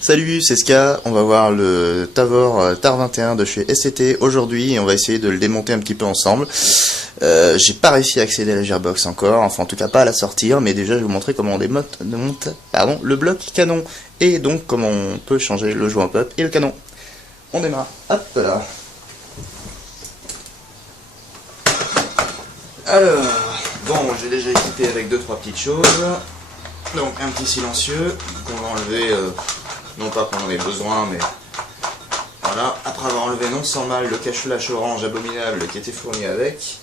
Salut, c'est Ska, on va voir le Tavor TAR 21 de chez SCT aujourd'hui et on va essayer de le démonter un petit peu ensemble. J'ai pas réussi à accéder à la Gearbox encore, enfin en tout cas pas à la sortir, mais déjà je vais vous montrer comment on démonte le bloc canon et donc comment on peut changer le joint pop et le canon. On démarre, hop là. Alors, bon, j'ai déjà équipé avec 2-3 petites choses. Donc un petit silencieux qu'on va enlever, non pas qu'on en ait besoin, mais voilà. Après avoir enlevé non sans mal le cache-flash orange abominable qui était fourni avec,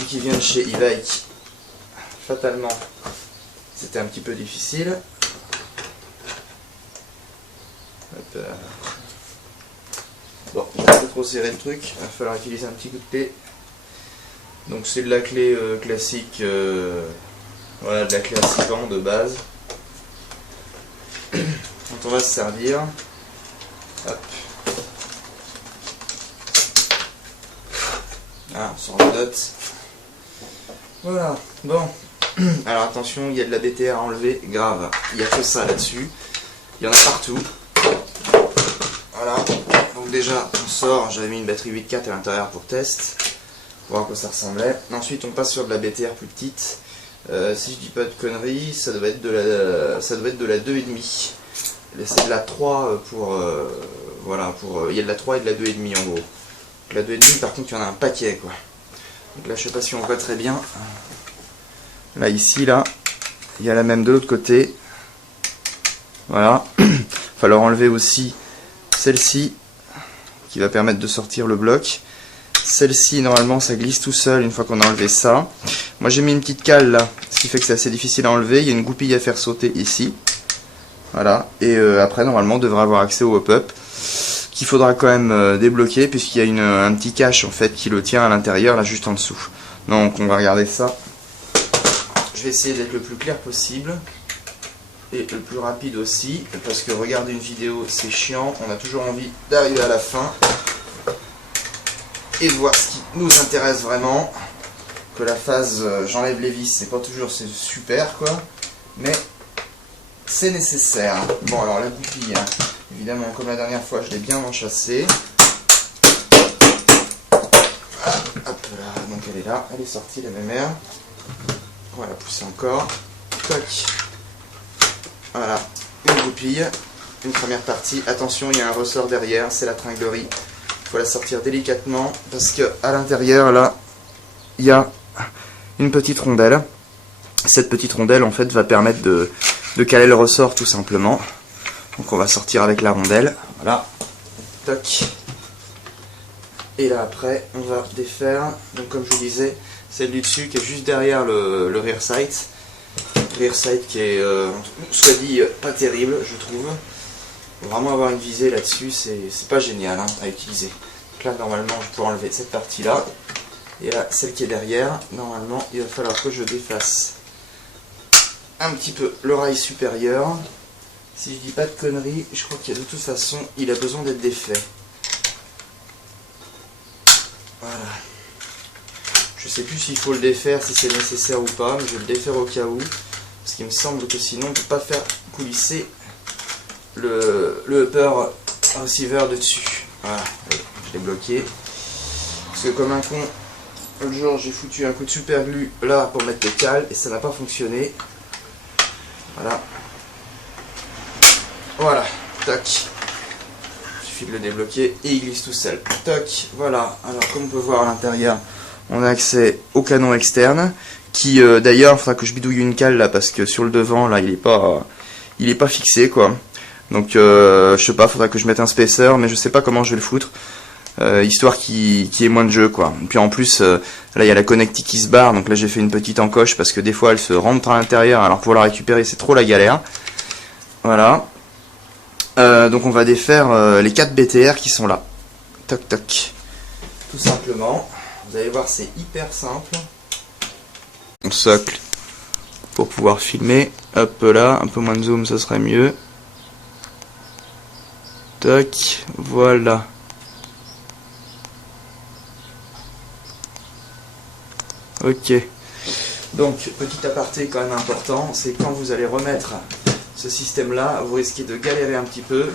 et qui vient de chez Evike. Fatalement, c'était un petit peu difficile. Hop. Bon, j'ai un peu trop serré le truc, il va falloir utiliser un petit coup de pied. Donc c'est de la clé classique, voilà, de la clé à 6 pans de base. Quand on va se servir, hop. Ah, on sort le dot. Voilà, bon. Alors attention, il y a de la BTR à enlever, grave. Il n'y a que ça là-dessus. Il y en a partout. Voilà. Donc déjà, on sort, j'avais mis une batterie 8.4 à l'intérieur pour test. Pour voir à quoi ça ressemblait. Ensuite, on passe sur de la BTR plus petite. Si je dis pas de conneries, ça doit être de la 2,5. C'est de la 3 pour... voilà, il y a de la 3 et de la 2,5 en gros. Donc la 2,5 par contre il y en a un paquet quoi. Donc là je sais pas si on voit très bien. Là ici, là, il y a la même de l'autre côté. Voilà. Il va falloir enlever aussi celle-ci qui va permettre de sortir le bloc. Celle-ci, normalement, ça glisse tout seul une fois qu'on a enlevé ça. Moi, j'ai mis une petite cale là, ce qui fait que c'est assez difficile à enlever. Il y a une goupille à faire sauter ici. Voilà. Et après, normalement, on devrait avoir accès au hop-up, qu'il faudra quand même débloquer, puisqu'il y a un petit cache, en fait, qui le tient à l'intérieur, là, juste en dessous. Donc, on va regarder ça. Je vais essayer d'être le plus clair possible. Et le plus rapide aussi, parce que regarder une vidéo, c'est chiant. On a toujours envie d'arriver à la fin. Et de voir ce qui nous intéresse vraiment. Que la phase j'enlève les vis, c'est pas toujours super quoi, mais c'est nécessaire. Bon, alors la goupille, hein, évidemment comme la dernière fois je l'ai bien enchâssée. Voilà, hop là, donc elle est là, elle est sortie la mémère. On va la pousser encore. Toc. Voilà, une goupille, une première partie. Attention, il y a un ressort derrière, c'est la tringlerie. Il faut la sortir délicatement parce que à l'intérieur là il y a une petite rondelle. Cette petite rondelle en fait va permettre de caler le ressort tout simplement. Donc on va sortir avec la rondelle. Voilà. Toc. Et là après on va défaire. Donc comme je vous disais, celle du dessus qui est juste derrière le rear sight. Rear sight qui est soit dit pas terrible je trouve. Vraiment avoir une visée là-dessus, c'est pas génial hein, à utiliser. Donc là, normalement, je pourrais enlever cette partie-là. Et là, celle qui est derrière, normalement, il va falloir que je défasse un petit peu le rail supérieur. Si je dis pas de conneries, je crois qu'il y a de toute façon, il a besoin d'être défait. Voilà. Je sais plus s'il faut le défaire, si c'est nécessaire ou pas, mais je vais le défaire au cas où. Parce qu'il me semble que sinon, on ne peut pas faire coulisser le upper receiver de dessus. Voilà, je l'ai bloqué. Parce que comme un con, l'autre jour j'ai foutu un coup de super glue là pour mettre le cale et ça n'a pas fonctionné. Voilà. Voilà, tac. Il suffit de le débloquer et il glisse tout seul. Tac, voilà. Alors comme on peut voir à l'intérieur, on a accès au canon externe. Qui d'ailleurs, il faudra que je bidouille une cale là parce que sur le devant là il est pas fixé quoi. Donc je sais pas, faudra que je mette un spacer, mais je sais pas comment je vais le foutre, histoire qu'il y ait moins de jeu quoi. Et puis en plus, là il y a la connectique qui se barre, donc là j'ai fait une petite encoche parce que des fois elle se rentre à l'intérieur, alors pour la récupérer c'est trop la galère. Voilà. Donc on va défaire les 4 BTR qui sont là. Toc toc. Tout simplement. Vous allez voir, c'est hyper simple. On socle pour pouvoir filmer. Hop là, un peu moins de zoom, ça serait mieux. Tac, voilà. Ok. Donc, petit aparté quand même important, c'est quand vous allez remettre ce système-là, vous risquez de galérer un petit peu.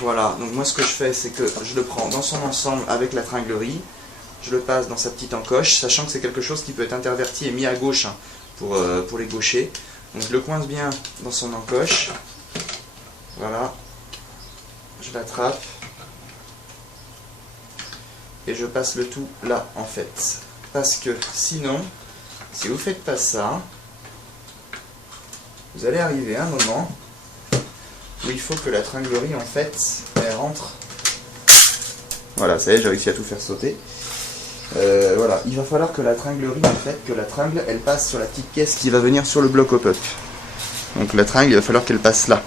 Voilà, donc moi ce que je fais, c'est que je le prends dans son ensemble avec la tringlerie, je le passe dans sa petite encoche, sachant que c'est quelque chose qui peut être interverti et mis à gauche hein, pour les gauchers. Donc je le coince bien dans son encoche, voilà, je l'attrape, et je passe le tout là en fait. Parce que sinon, si vous ne faites pas ça, vous allez arriver à un moment où il faut que la tringlerie en fait, elle rentre. Voilà, ça y est, j'ai réussi à tout faire sauter. Voilà, il va falloir que la tringlerie en fait, que la tringle, elle passe sur la petite pièce qui va venir sur le bloc hop-up. Donc la tringle, il va falloir qu'elle passe là.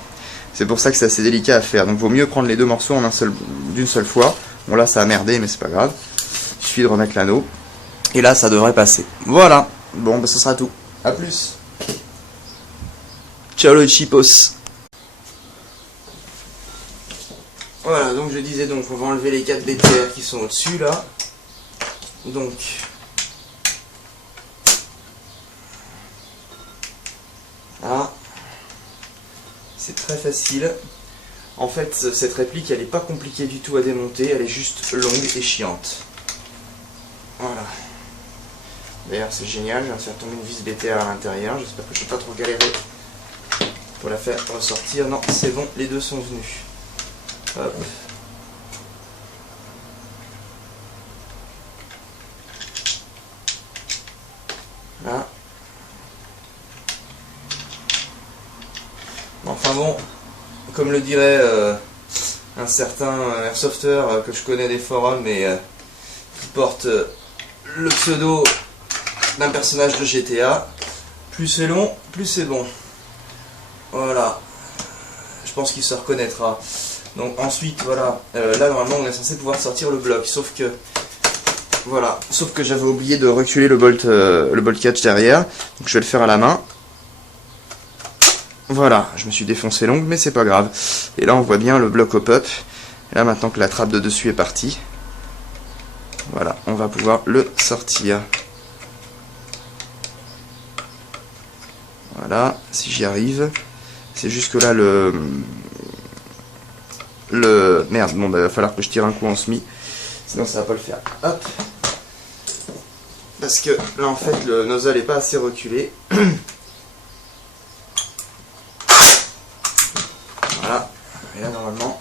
C'est pour ça que c'est assez délicat à faire. Donc vaut mieux prendre les deux morceaux en d'une seule fois. Bon là ça a merdé mais c'est pas grave. Il suffit de remettre l'anneau. Et là ça devrait passer. Voilà. Bon bah ce sera tout. A plus. Ciao le chipos. Voilà, donc je disais donc on va enlever les 4 BTR qui sont au-dessus là. Donc là, c'est très facile. En fait, cette réplique, elle n'est pas compliquée du tout à démonter, elle est juste longue et chiante. Voilà. D'ailleurs, c'est génial, je viens de faire tomber une vis BTR à l'intérieur. J'espère que je ne vais pas trop galérer pour la faire ressortir. Non, c'est bon, les deux sont venus. Hop. Là. Enfin bon, comme le dirait un certain airsofter que je connais des forums et qui porte le pseudo d'un personnage de GTA, plus c'est long, plus c'est bon. Voilà, je pense qu'il se reconnaîtra. Donc ensuite, voilà, là normalement on est censé pouvoir sortir le bloc, sauf que voilà, sauf que j'avais oublié de reculer le bolt catch derrière, donc je vais le faire à la main. Voilà, je me suis défoncé l'ongle, mais c'est pas grave. Et là on voit bien le bloc hop-up. Et là maintenant que la trappe de dessus est partie, voilà, on va pouvoir le sortir. Voilà, si j'y arrive. C'est juste que là merde, bon bah il va falloir que je tire un coup en semi, sinon ça va pas le faire. Hop. Parce que là en fait le nozzle est pas assez reculé. Voilà. Et là normalement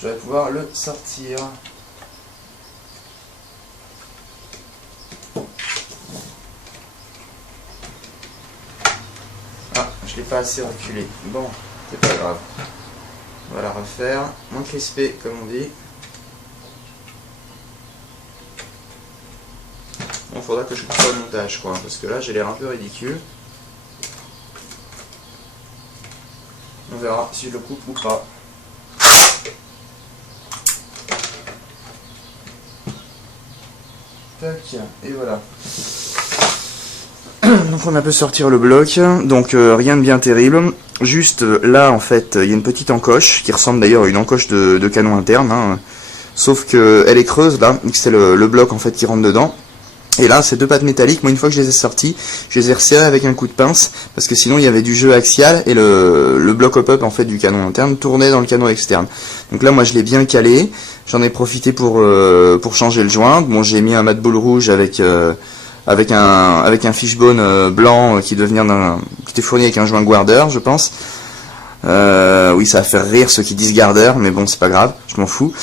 je vais pouvoir le sortir. Ah, je l'ai pas assez reculé. Bon, c'est pas grave. On va la refaire. Moins crispé comme on dit. Bon, faudra que je coupe le montage quoi, parce que là j'ai l'air un peu ridicule. On verra si je le coupe ou pas. Tac, et voilà. Donc on a pu sortir le bloc, donc rien de bien terrible. Juste là en fait il y a une petite encoche qui ressemble d'ailleurs à une encoche de canon interne, hein. Sauf qu'elle est creuse là, c'est le bloc en fait qui rentre dedans. Et là, ces deux pattes métalliques, moi une fois que je les ai sorties, je les ai resserrées avec un coup de pince, parce que sinon il y avait du jeu axial, et le bloc hop-up en fait du canon interne tournait dans le canon externe. Donc là, moi je l'ai bien calé, j'en ai profité pour changer le joint. Bon, j'ai mis un mat ball rouge avec un fishbone blanc qui était fourni avec un joint guarder, je pense. Oui, ça va faire rire ceux qui disent garder, mais bon, c'est pas grave, je m'en fous.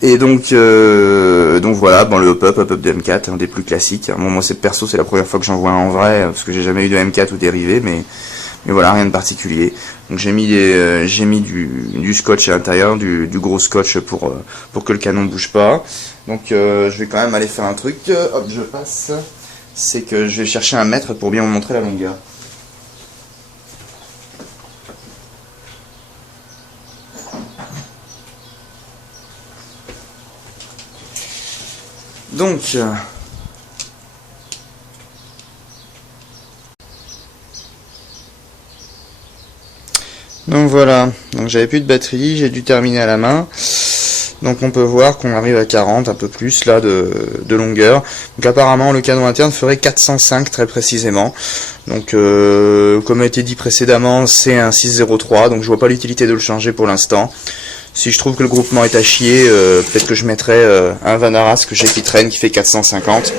Et donc voilà, bon, le hop-up de M4, un des plus classiques. Bon, moi, perso, c'est la première fois que j'en vois un en vrai, parce que j'ai jamais eu de M4 ou dérivé, mais voilà, rien de particulier. Donc j'ai mis du scotch à l'intérieur, du gros scotch pour que le canon bouge pas. Donc je vais quand même aller faire un truc. Hop, je passe. C'est que je vais chercher un mètre pour bien vous montrer la longueur. Donc voilà, donc j'avais plus de batterie, j'ai dû terminer à la main. Donc on peut voir qu'on arrive à 40, un peu plus là de longueur. Donc apparemment le canon interne ferait 405 très précisément. Donc comme a été dit précédemment, c'est un 603, donc je vois pas l'utilité de le changer pour l'instant. Si je trouve que le groupement est à chier, peut-être que je mettrai un Vanaras que j'ai qui traîne qui fait 450.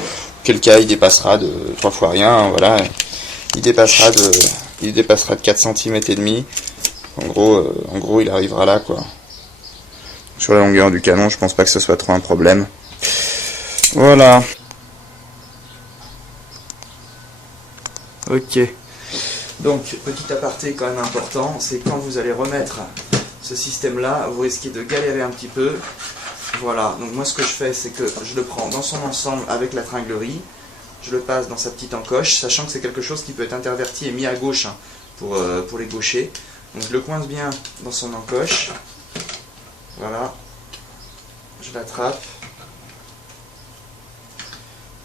Quel cas il dépassera de 3 fois rien, hein, voilà. Il dépassera de 4 cm et demi. En gros il arrivera là quoi. Sur la longueur du canon, je pense pas que ce soit trop un problème. Voilà. Ok. Donc, petit aparté quand même important, c'est quand vous allez remettre ce système-là, vous risquez de galérer un petit peu. Voilà. Donc moi, ce que je fais, c'est que je le prends dans son ensemble avec la tringlerie. Je le passe dans sa petite encoche, sachant que c'est quelque chose qui peut être interverti et mis à gauche hein, pour les gauchers. Donc je le coince bien dans son encoche. Voilà, je l'attrape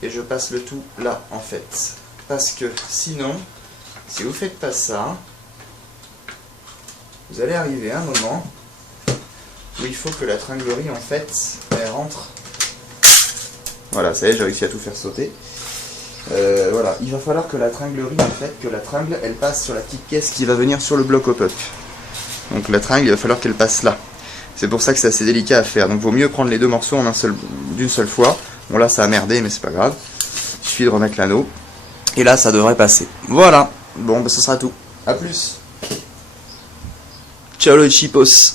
et je passe le tout là en fait. Parce que sinon, si vous faites pas ça, vous allez arriver à un moment où il faut que la tringlerie en fait, elle rentre. Voilà, ça y est, j'ai réussi à tout faire sauter. Voilà, il va falloir que la tringlerie en fait, que la tringle elle passe sur la petite pièce qui va venir sur le bloc au puck. Donc la tringle, il va falloir qu'elle passe là. C'est pour ça que c'est assez délicat à faire. Donc vaut mieux prendre les deux morceaux d'une seule fois. Bon là ça a merdé mais c'est pas grave. Il suffit de remettre l'anneau. Et là ça devrait passer. Voilà. Bon bah ce sera tout. A plus. Ciao les chipos.